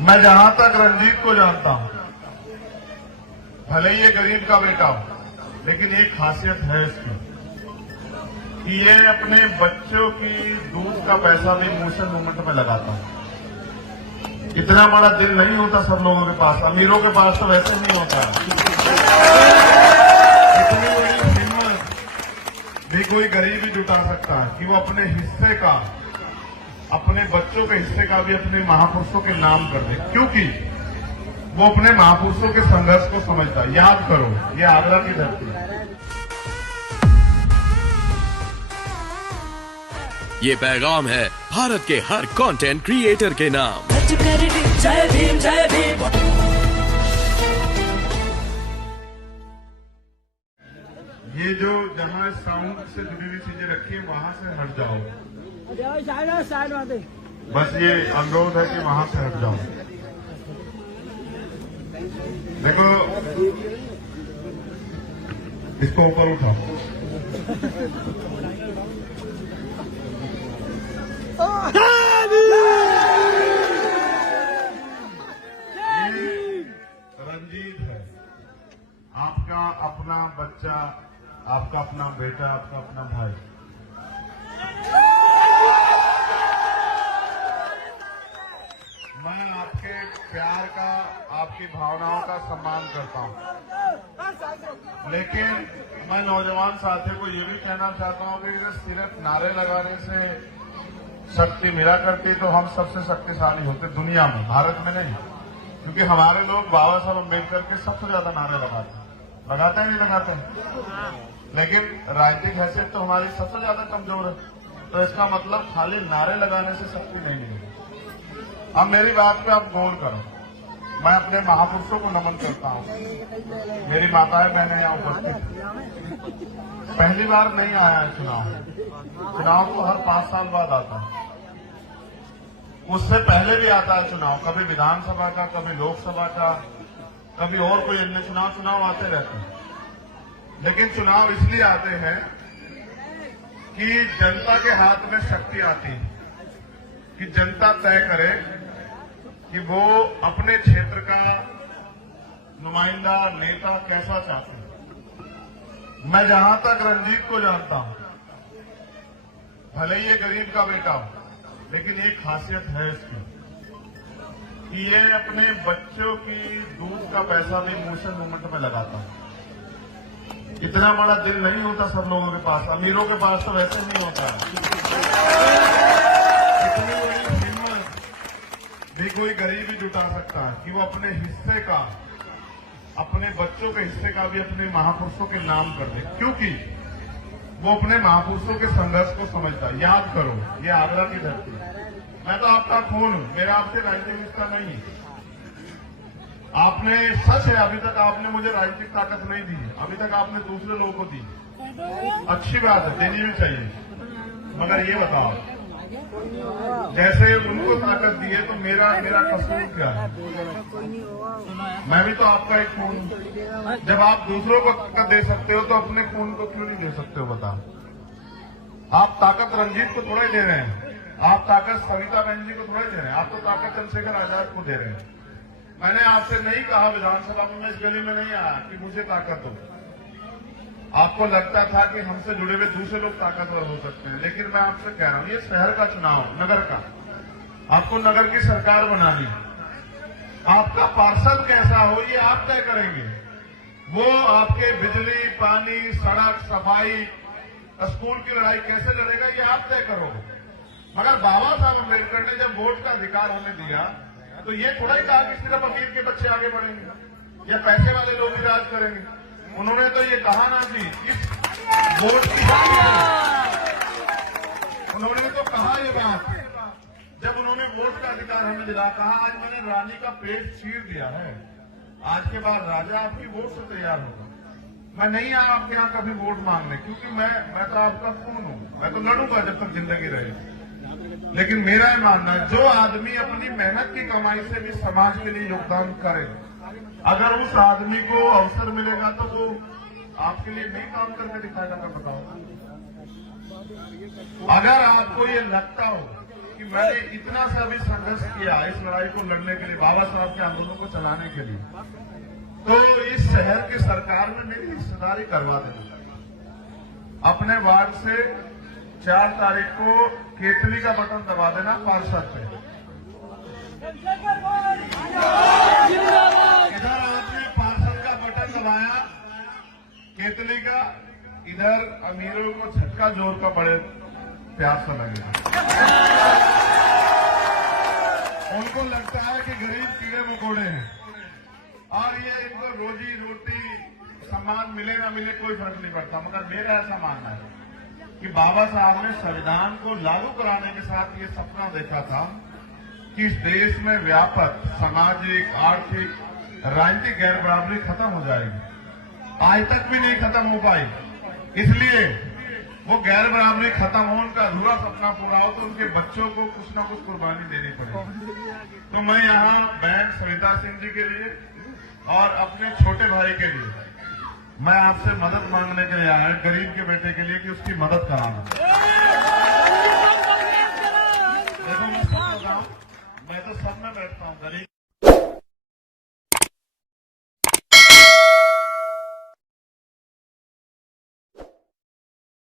मैं जहां तक रंजीत को जानता हूं, भले ही ये गरीब का बेटा हो, लेकिन एक खासियत है इसकी कि ये अपने बच्चों की दूध का पैसा भी मोशन मूवमेंट में लगाता है। इतना बड़ा दिल नहीं होता सब लोगों के पास, अमीरों के पास तो वैसे नहीं होता। इतनी बड़ी हिम्मत भी कोई गरीब ही जुटा सकता है कि वो अपने हिस्से का, अपने बच्चों के हिस्से का भी अपने महापुरुषों के नाम कर दे, क्योंकि वो अपने महापुरुषों के संघर्ष को समझता है। याद करो, ये आगरा की धरती है। ये पैगाम है भारत के हर कंटेंट क्रिएटर के नाम। जय भीम जय भीम। ये जो जहां साउंड से जुड़ी हुई चीजें रखी है वहां से हट जाओ। बस ये अनुरोध है कि वहां से हट जाओ। देखो, इसको ऊपर उठाओ। रंजीत है, आपका अपना बच्चा, आपका अपना बेटा, आपका अपना भाई। मैं आपके प्यार का, आपकी भावनाओं का सम्मान करता हूं, लेकिन मैं नौजवान साथियों को ये भी कहना चाहता हूं कि सिर्फ नारे लगाने से शक्ति मिला करती तो हम सबसे शक्तिशाली होते दुनिया में, भारत में नहीं। क्योंकि हमारे लोग बाबा साहब अम्बेडकर के सबसे ज्यादा नारे लगाते हैं नहीं लगाते हैं, लेकिन राजनीतिक हैसियत तो हमारी सबसे ज्यादा कमजोर है। तो इसका मतलब खाली नारे लगाने से शक्ति नहीं मिलेगी। अब मेरी बात पे आप गौर करो। मैं अपने महापुरुषों को नमन करता हूँ। मेरी माताएं बहनें यहाँ उपस्थित, पहली बार नहीं आया है चुनाव तो हर 5 साल बाद आता है। उससे पहले भी आता है चुनाव, कभी विधानसभा का, कभी लोकसभा का, कभी और कोई अन्य चुनाव आते रहते हैं। लेकिन चुनाव इसलिए आते हैं कि जनता के हाथ में शक्ति आती है कि जनता तय करे कि वो अपने क्षेत्र का नुमाइंदा, नेता कैसा चाहते हैं। मैं जहां तक रंजीत को जानता हूं, भले ही ये गरीब का बेटा हो, लेकिन एक खासियत है इसकी कि ये अपने बच्चों की दूध का पैसा भी मोशन मूवमेंट में लगाता है। इतना बड़ा दिल नहीं होता सब लोगों के पास, अमीरों के पास तो वैसे नहीं होता। इतनी बड़ी हिम्मत भी कोई गरीब ही जुटा सकता है कि वो अपने हिस्से का, अपने बच्चों के हिस्से का भी अपने महापुरुषों के नाम कर दे, क्योंकि वो अपने महापुरुषों के संघर्ष को समझता है। याद करो, ये आगरा की धरती है। मैं तो आपका खून हूं, मेरा आपसे राजनीतिक रिश्ता नहीं है। आपने, सच है, अभी तक आपने मुझे राजनीतिक ताकत नहीं दी है, अभी तक आपने दूसरे लोगों को दी। अच्छी बात है, देनी भी चाहिए, मगर ये बताओ, जैसे उनको ताकत दी है तो मेरा कसूर क्या है? मैं भी तो आपका एक खून हूं। जब आप दूसरों को ताकत दे सकते हो तो अपने खून को क्यों नहीं दे सकते हो? बताओ। आप ताकत रंजीत को थोड़ा ही दे रहे हैं, आप ताकत सविता बहन जी को थोड़ा ही दे रहे हैं, आप तो ताकत चंद्रशेखर आजाद को दे रहे हैं। मैंने आपसे नहीं कहा विधानसभा में, मैं इस गली में नहीं आया कि मुझे ताकत दो। आपको लगता था कि हमसे जुड़े हुए दूसरे लोग ताकतवर हो सकते हैं, लेकिन मैं आपसे कह रहा हूं, ये शहर का चुनाव, नगर का, आपको नगर की सरकार बनानी है। आपका पार्षद कैसा हो ये आप तय करेंगे। वो आपके बिजली, पानी, सड़क, सफाई, स्कूल की लड़ाई कैसे लड़ेगा ये आप तय करोगे। मगर बाबा साहब अम्बेडकर ने जब वोट का अधिकार हमें दिया तो ये थोड़ा ही कहा कि सिर्फ अमीर के बच्चे आगे बढ़ेंगे या पैसे वाले लोग ही राज करेंगे। उन्होंने तो ये कहा ना जी, इस वोट की, उन्होंने तो कहा ये बात जब उन्होंने वोट का अधिकार हमें दिला, कहा आज मैंने रानी का पेट चीर दिया है, आज के बाद राजा आपकी वोट से तैयार होगा। मैं नहीं आया आपके यहाँ कभी वोट मांगने, क्योंकि मैं तो आपका खून हूं, मैं तो लड़ूंगा जब तक जिंदगी रहे। लेकिन मेरा मानना है, जो आदमी अपनी मेहनत की कमाई से भी समाज के लिए योगदान करे, अगर उस आदमी को अवसर मिलेगा तो वो आपके लिए नहीं काम करके दिखाएगा। मैं बताऊंगा, अगर आपको ये लगता हो कि मैंने इतना सा भी संघर्ष किया इस लड़ाई को लड़ने के लिए, बाबा साहब के आंदोलन को चलाने के लिए, तो इस शहर की सरकार में मेरी हिस्सेदारी करवा देना। अपने वार्ड से 4 तारीख को केतली का बटन दबा देना पार्षद पे। इधर आपने पार्षद का बटन दबाया केतली का, इधर अमीरों को झटका जोर का बड़े प्यार से लगेगा। उनको लगता है कि गरीब कीड़े मकोड़े हैं और ये इनको रोजी रोटी सम्मान मिले ना मिले कोई फर्क नहीं पड़ता, मगर मेरा ऐसा मानना है कि बाबा साहब ने संविधान को लागू कराने के साथ ये सपना देखा था कि इस देश में व्यापक सामाजिक, आर्थिक, राजनीतिक गैर बराबरी खत्म हो जाएगी। आज तक भी नहीं खत्म हो पाई, इसलिए वो गैर बराबरी खत्म हो, उनका अधूरा सपना पूरा हो तो उनके बच्चों को कुछ ना कुछ कुर्बानी देनी पड़ेगी। तो मैं यहाँ बहन सविता सिंह जी के लिए और अपने छोटे भाई के लिए मैं आपसे मदद मांगने के लिए आया, गरीब के बेटे के लिए, कि उसकी मदद कराना।